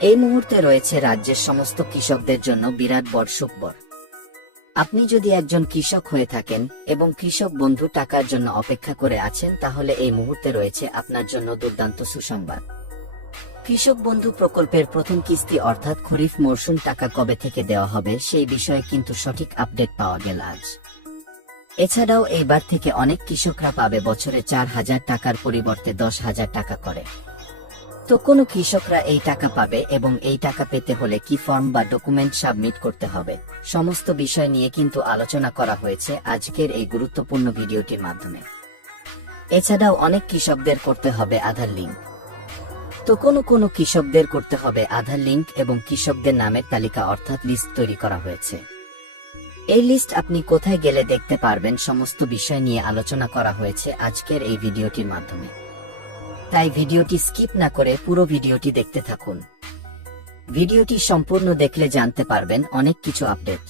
এই মুহূর্তে রয়েছে রাজ্যের সমস্ত কৃষকদের জন্য বিরাট বড় সুখবর আপনি যদি একজন কৃষক হয়ে থাকেন এবং কৃষক বন্ধু টাকার জন্য অপেক্ষা করে আছেন, তাহলে এই মুহূর্তে রয়েছে আপনার জন্য দুর্দান্ত সুসংবাদ। কৃষক বন্ধু প্রকল্পের প্রথম কিস্তি অর্থাৎ খরিফ মরশুম টাকা কবে থেকে দেওয়া হবে, সেই বিষয়ে কিন্তু সঠিক আপডেট পাওয়া গেল আজ। এছাড়াও এইবার থেকে অনেক কৃষকরা পাবে বছরে চার হাজার টাকার পরিবর্তে দশ হাজার টাকা করে। তো কোনো কৃষকরা এই টাকা পাবে এবং এই টাকা পেতে হলে কি ফর্ম বা ডকুমেন্ট সাবমিট করতে হবে? সমস্ত বিষয় নিয়ে কিন্তু আলোচনা করা হয়েছে আজকের এই গুরুত্বপূর্ণ ভিডিওটির মাধ্যমে। এছাড়াও অনেক কৃষকদের করতে হবে আধার লিঙ্ক। তো কোনো কোনো কৃষকদের করতে হবে আধার লিঙ্ক এবং কৃষকদের নামের তালিকা অর্থাৎ লিস্ট তৈরি করা হয়েছে। এই লিস্ট আপনি কোথায় গেলে দেখতে পারবেন সমস্ত বিষয় নিয়ে আলোচনা করা হয়েছে আজকের এই ভিডিওটির মাধ্যমে। তাই ভিডিওটি স্কিপ না করে পুরো ভিডিওটি দেখতে থাকুন। ভিডিওটি সম্পূর্ণ দেখলে জানতে পারবেন অনেক কিছু আপডেট।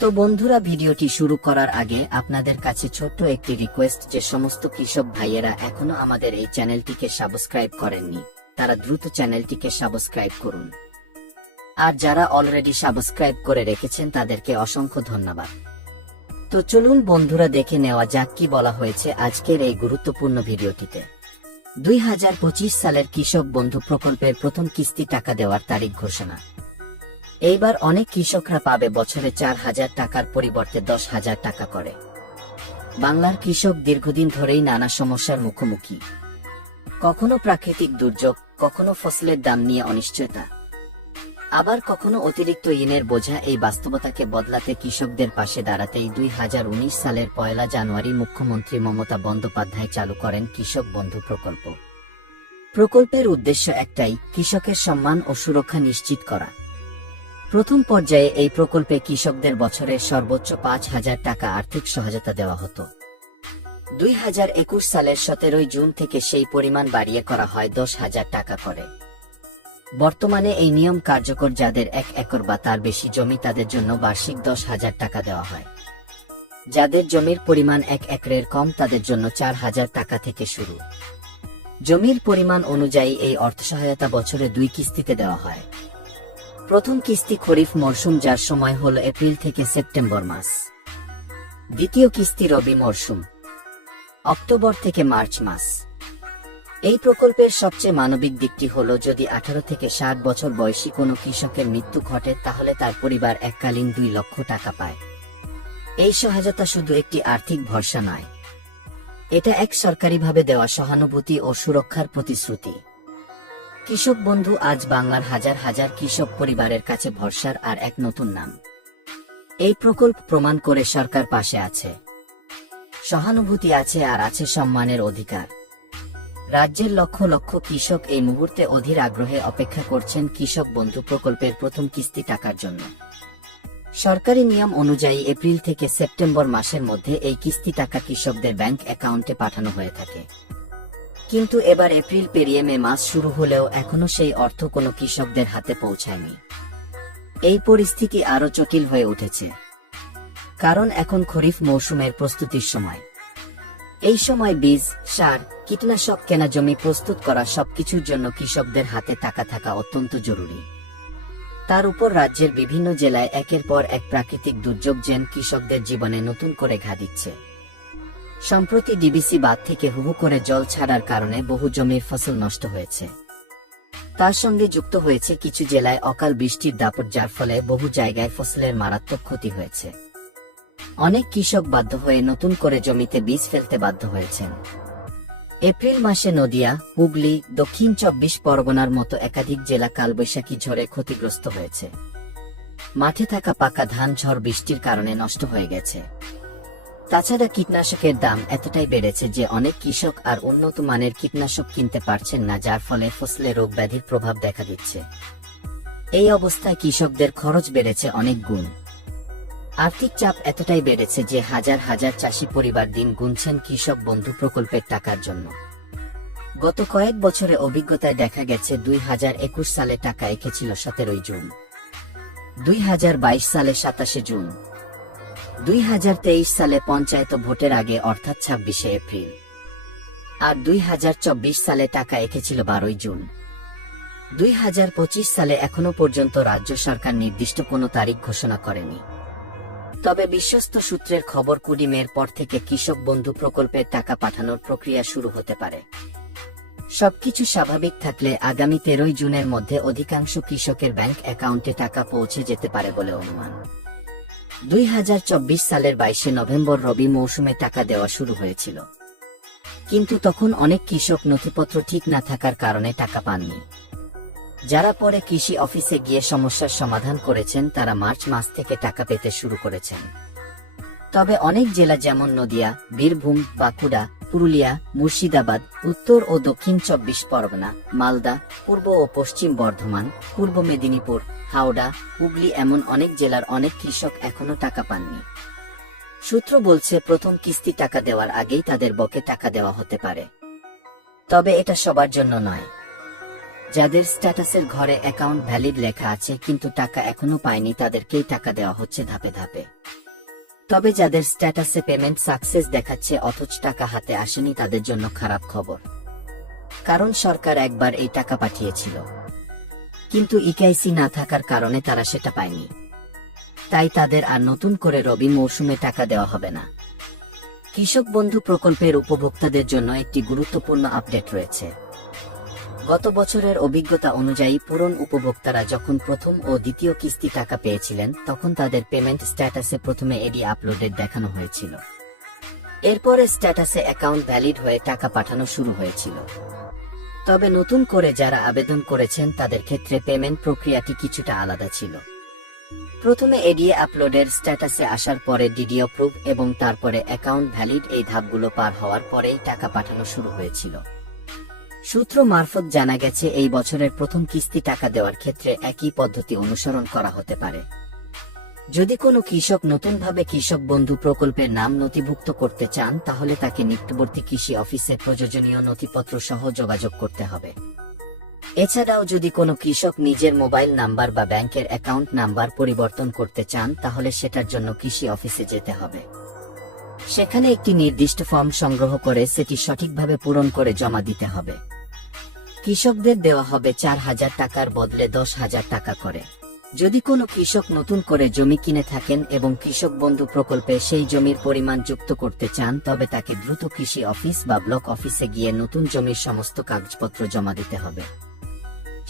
তো বন্ধুরা, ভিডিওটি শুরু করার আগে আপনাদের কাছে ছোট্ট একটি রিকোয়েস্ট যে সমস্ত কৃষক ভাইয়েরা এখনও আমাদের এই চ্যানেলটিকে সাবস্ক্রাইব করেননি, তারা দ্রুত চ্যানেলটিকে সাবস্ক্রাইব করুন। আর যারা অলরেডি সাবস্ক্রাইব করে রেখেছেন, তাদেরকে অসংখ্য ধন্যবাদ। তো চলুন বন্ধুরা, দেখে নেওয়া যাক কি বলা হয়েছে আজকের এই গুরুত্বপূর্ণ ভিডিওটিতে। দুই হাজার পঁচিশ সালের কৃষক বন্ধু প্রকল্পের প্রথম কিস্তি টাকা দেওয়ার তারিখ ঘোষণা। এইবার অনেক কৃষকরা পাবে বছরে চার হাজার টাকার পরিবর্তে দশ হাজার টাকা করে। বাংলার কৃষক দীর্ঘদিন ধরেই নানা সমস্যার মুখোমুখি। কখনো প্রাকৃতিক দুর্যোগ, কখনো ফসলের দাম নিয়ে অনিশ্চয়তা। আবার কখনো অতিরিক্ত ইনের বোঝা এই বাস্তবতাকে বদলাতে কৃষকদের পাশে দাঁড়াতেই দুই হাজার উনিশ সালের পয়লা জানুয়ারি মুখ্যমন্ত্রী মমতা বন্দ্যোপাধ্যায় চালু করেন কৃষক বন্ধু প্রকল্প। প্রকল্পের উদ্দেশ্য একটাই, কৃষকের সম্মান ও সুরক্ষা নিশ্চিত করা। প্রথম পর্যায়ে এই প্রকল্পে কৃষকদের বছরে সর্বোচ্চ পাঁচ হাজার টাকা আর্থিক সহায়তা দেওয়া হতো। দুই হাজার একুশ সালের সতেরোই জুন থেকে সেই পরিমাণ বাড়িয়ে করা হয় দশ হাজার টাকা করে। বর্তমানে এই নিয়ম কার্যকর যাদের এক একর বা তার বেশি জমি তাদের জন্য বার্ষিক দশ হাজার টাকা দেওয়া হয়। যাদের জমির পরিমাণ এক একরের কম তাদের জন্য চার হাজার টাকা থেকে শুরু। জমির পরিমাণ অনুযায়ী এই অর্থ সহায়তা বছরে দুই কিস্তিতে দেওয়া হয়। প্রথম কিস্তি খরিফ মরশুম যার সময় হল এপ্রিল থেকে সেপ্টেম্বর মাস। দ্বিতীয় কিস্তি রবি মরশুম অক্টোবর থেকে মার্চ মাস। এই প্রকল্পের সবচেয়ে মানবিক দিকটি হল, যদি আঠারো থেকে ষাট বছর বয়সী কোনো কৃষকের মৃত্যু ঘটে, তাহলে তার পরিবার এককালীন দুই লক্ষ টাকা পায়। এই সহায়তা শুধু একটি আর্থিক ভরসা নয়, এটা এক সরকারিভাবে দেওয়া সহানুভূতি ও সুরক্ষার প্রতিশ্রুতি। কৃষক বন্ধু, আজ বাংলার হাজার হাজার কৃষক পরিবারের কাছে ভরসার আর এক নতুন নাম। এই প্রকল্প প্রমাণ করে সরকার পাশে আছে। সহানুভূতি আছে আর আছে সম্মানের অধিকার। রাজ্যের লক্ষ লক্ষ কৃষক এই মুহূর্তে অধীর আগ্রহে অপেক্ষা করছেন কৃষক বন্ধু প্রকল্পের প্রথম কিস্তি টাকার জন্য। সরকারি নিয়ম অনুযায়ী এপ্রিল থেকে সেপ্টেম্বর মাসের মধ্যে এই কিস্তি টাকা কৃষকদের ব্যাংক অ্যাকাউন্টে পাঠানো হয়ে থাকে। কিন্তু এবার এপ্রিল পেরিয়ে মে মাস শুরু হলেও এখনও সেই অর্থ কোনো কৃষকদের হাতে পৌঁছায়নি। এই পরিস্থিতি আরও জটিল হয়ে উঠেছে। কারণ এখন খরিফ মৌসুমের প্রস্তুতির সময়। এই সময় বীজ, সার কীটনাশক কেনা জমি প্রস্তুত করা সবকিছুর জন্য কৃষকদের হাতে টাকা থাকা অত্যন্ত জরুরি। তার উপর রাজ্যের বিভিন্ন জেলায় একের পর এক প্রাকৃতিক দুর্যোগ যেন কৃষকদের জীবনে নতুন করে ঘা দিচ্ছে। সম্প্রতি ডিবিসি বাঁধ থেকে হুহু করে জল ছাড়ার কারণে বহু জমির ফসল নষ্ট হয়েছে। তার সঙ্গে যুক্ত হয়েছে কিছু জেলায় অকাল বৃষ্টির দাপট, যার ফলে বহু জায়গায় ফসলের মারাত্মক ক্ষতি হয়েছে। অনেক কৃষক বাধ্য হয়ে নতুন করে জমিতে বীজ ফেলতে বাধ্য হয়েছেন। এপ্রিল মাসে নদিয়া, হুগলি, দক্ষিণ চব্বিশ পরগনার মতো একাধিক জেলা কালবৈশাখী ঝড়ে ক্ষতিগ্রস্ত হয়েছে। মাঠে থাকা পাকা ধান ঝড় বৃষ্টির কারণে নষ্ট হয়ে গেছে। তাছাড়া কীটনাশকের দাম এতটাই বেড়েছে যে অনেক কৃষক আর উন্নত মানের কীটনাশক কিনতে পারছেন না, যার ফলে ফসলে রোগ ব্যাধির প্রভাব দেখা দিচ্ছে। এই অবস্থায় কৃষকদের খরচ বেড়েছে অনেক গুণ। আর্থিক চাপ এতটাই বেড়েছে যে হাজার হাজার চাষি পরিবার দিন গুনছেন কৃষক বন্ধু প্রকল্পের টাকার জন্য। গত কয়েক বছরে অভিজ্ঞতায় দেখা গেছে দুই হাজার একুশ সালে টাকা এঁকেছিল সতেরোই জুন, দুই হাজার বাইশ সালে সাতাশে জুন, দুই হাজার তেইশ সালে পঞ্চায়েত ভোটের আগে অর্থাৎ ছাব্বিশে এপ্রিল, আর দুই হাজার চব্বিশ সালে টাকা এঁকেছিল বারোই জুন। দুই হাজার পঁচিশ সালে এখনও পর্যন্ত রাজ্য সরকার নির্দিষ্ট কোনো তারিখ ঘোষণা করেনি। তবে বিশ্বস্ত সূত্রের খবর কুড়ি মের পর থেকে কৃষক বন্ধু প্রকল্পের টাকা পাঠানোর প্রক্রিয়া শুরু হতে পারে। সবকিছু স্বাভাবিক থাকলে আগামী তেরোই জুনের মধ্যে অধিকাংশ কৃষকের ব্যাংক অ্যাকাউন্টে টাকা পৌঁছে যেতে পারে বলে অনুমান। দুই হাজার চব্বিশ সালের বাইশে নভেম্বর রবি মৌসুমে টাকা দেওয়া শুরু হয়েছিল। কিন্তু তখন অনেক কৃষক নথিপত্র ঠিক না থাকার কারণে টাকা পাননি। যারা পরে কৃষি অফিসে গিয়ে সমস্যার সমাধান করেছেন, তারা মার্চ মাস থেকে টাকা পেতে শুরু করেছেন। তবে অনেক জেলা যেমন নদিয়া, বীরভূম, বাঁকুড়া, পুরুলিয়া, মুর্শিদাবাদ, উত্তর ও দক্ষিণ চব্বিশ পরগনা, মালদা, পূর্ব ও পশ্চিম বর্ধমান, পূর্ব মেদিনীপুর, হাওড়া, হুগলি এমন অনেক জেলার অনেক কৃষক এখনও টাকা পাননি। সূত্র বলছে, প্রথম কিস্তি টাকা দেওয়ার আগেই তাদের বকে টাকা দেওয়া হতে পারে। তবে এটা সবার জন্য নয়। যাদের স্ট্যাটাসের ঘরে অ্যাকাউন্ট ভ্যালিড লেখা আছে কিন্তু টাকা এখনও পায়নি, তাদেরকেই টাকা দেওয়া হচ্ছে ধাপে ধাপে। তবে যাদের স্ট্যাটাসে পেমেন্ট সাকসেস দেখাচ্ছে অথচ টাকা হাতে আসেনি, তাদের জন্য খারাপ খবর। কারণ সরকার একবার এই টাকা পাঠিয়েছিল। কিন্তু ইকেআইসি না থাকার কারণে তারা সেটা পায়নি। তাই তাদের আর নতুন করে রবি মৌসুমে টাকা দেওয়া হবে না। কৃষক বন্ধু প্রকল্পের উপভোক্তাদের জন্য একটি গুরুত্বপূর্ণ আপডেট রয়েছে। গত বছরের অভিজ্ঞতা অনুযায়ী পুরন উপভোক্তারা যখন প্রথম ও দ্বিতীয় কিস্তি টাকা পেয়েছিলেন, তখন তাদের পেমেন্ট স্ট্যাটাসে প্রথমে এডি আপলোডেড দেখানো হয়েছিল। এরপরে স্ট্যাটাসে অ্যাকাউন্ট ভ্যালিড হয়ে টাকা পাঠানো শুরু হয়েছিল। তবে নতুন করে যারা আবেদন করেছেন, তাদের ক্ষেত্রে পেমেন্ট প্রক্রিয়াটি কিছুটা আলাদা ছিল। প্রথমে এডিএ আপলোডের স্ট্যাটাসে আসার পরে ডিডিও প্রুফ এবং তারপরে অ্যাকাউন্ট ভ্যালিড এই ধাপগুলো পার হওয়ার পরেই টাকা পাঠানো শুরু হয়েছিল। সূত্র মারফত জানা গেছে, এই বছরের প্রথম কিস্তি টাকা দেওয়ার ক্ষেত্রে একই পদ্ধতি অনুসরণ করা হতে পারে। যদি কোনো কৃষক নতুনভাবে কৃষক বন্ধু প্রকল্পের নাম নথিভুক্ত করতে চান, তাহলে তাকে নিকটবর্তী কৃষি অফিসে প্রয়োজনীয় নথিপত্র সহ যোগাযোগ করতে হবে। এছাড়াও যদি কোনো কৃষক নিজের মোবাইল নাম্বার বা ব্যাংকের অ্যাকাউন্ট নাম্বার পরিবর্তন করতে চান, তাহলে সেটার জন্য কৃষি অফিসে যেতে হবে। সেখানে একটি নির্দিষ্ট ফর্ম সংগ্রহ করে সেটি সঠিকভাবে পূরণ করে জমা দিতে হবে। কৃষকদের দেওয়া হবে চার হাজার টাকার বদলে দশ হাজার টাকা করে। যদি কোনো কৃষক নতুন করে জমি কিনে থাকেন এবং কৃষক বন্ধু প্রকল্পে সেই জমির পরিমাণ যুক্ত করতে চান, তবে তাকে দ্রুত কৃষি অফিস বা ব্লক অফিসে গিয়ে নতুন জমির সমস্ত কাগজপত্র জমা দিতে হবে।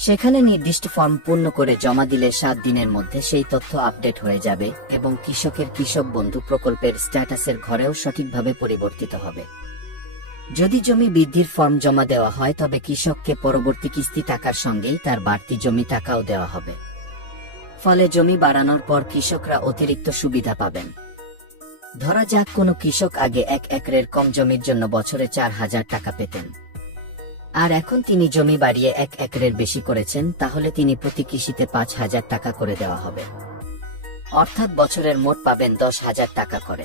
সেখানে নির্দিষ্ট ফর্ম পূর্ণ করে জমা দিলে সাত দিনের মধ্যে সেই তথ্য আপডেট হয়ে যাবে এবং কৃষকের কৃষক বন্ধু প্রকল্পের স্ট্যাটাসের ঘরেও সঠিকভাবে পরিবর্তিত হবে। যদি জমি বৃদ্ধির ফর্ম জমা দেওয়া হয়, তবে কৃষককে পরবর্তী কিস্তি টাকার সঙ্গেই তার বাড়তি জমি টাকাও দেওয়া হবে। ফলে জমি বাড়ানোর পর কৃষকরা অতিরিক্ত সুবিধা পাবেন। ধরা যাক কোনো কৃষক আগে এক একরের কম জমির জন্য বছরে চার হাজার টাকা পেতেন। আর এখন তিনি জমি বাড়িয়ে এক একরের বেশি করেছেন, তাহলে তিনি প্রতি কৃষিতে পাঁচ হাজার টাকা করে দেওয়া হবে। অর্থাৎ বছরের মোট পাবেন দশ হাজার টাকা করে।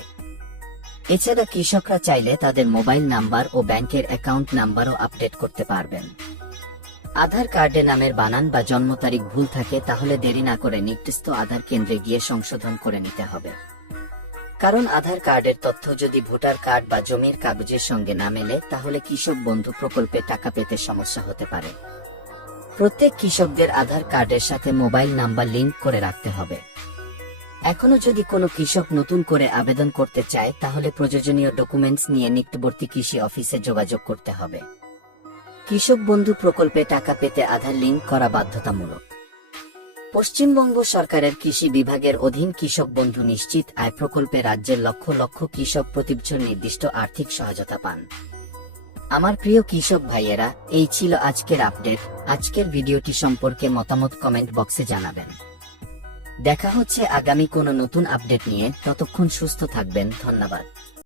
এছাড়া কৃষকরা চাইলে তাদের মোবাইল নাম্বার ও ব্যাংকের অ্যাকাউন্ট নাম্বারও আপডেট করতে পারবেন। আধার কার্ডে নামের বানান বা জন্ম তারিখ ভুল থাকে, তাহলে দেরি না করে নির্দিষ্ট আধার কেন্দ্রে গিয়ে সংশোধন করে নিতে হবে। কারণ আধার কার্ডের তথ্য যদি ভোটার কার্ড বা জমির কাগজের সঙ্গে না মেলে, তাহলে কৃষক বন্ধু প্রকল্পে টাকা পেতে সমস্যা হতে পারে। প্রত্যেক কৃষকদের আধার কার্ডের সাথে মোবাইল নাম্বার লিংক করে রাখতে হবে। এখনও যদি কোনো কৃষক নতুন করে আবেদন করতে চায়, তাহলে প্রয়োজনীয় ডকুমেন্টস নিয়ে নিকটবর্তী কৃষি অফিসে যোগাযোগ করতে হবে। কৃষক বন্ধু প্রকল্পে টাকা পেতে আধার লিঙ্ক করা বাধ্যতামূলক। পশ্চিমবঙ্গ সরকারের কৃষি বিভাগের অধীন কৃষক বন্ধু নিশ্চিত আয় প্রকল্পে রাজ্যের লক্ষ লক্ষ কৃষক প্রতি বছর নির্দিষ্ট আর্থিক সহায়তা পান। আমার প্রিয় কৃষক ভাইয়েরা, এই ছিল আজকের আপডেট। আজকের ভিডিওটি সম্পর্কে মতামত কমেন্ট বক্সে জানাবেন। দেখা হচ্ছে আগামী কোনো নতুন আপডেট নিয়ে। ততক্ষণ সুস্থ থাকবেন। ধন্যবাদ।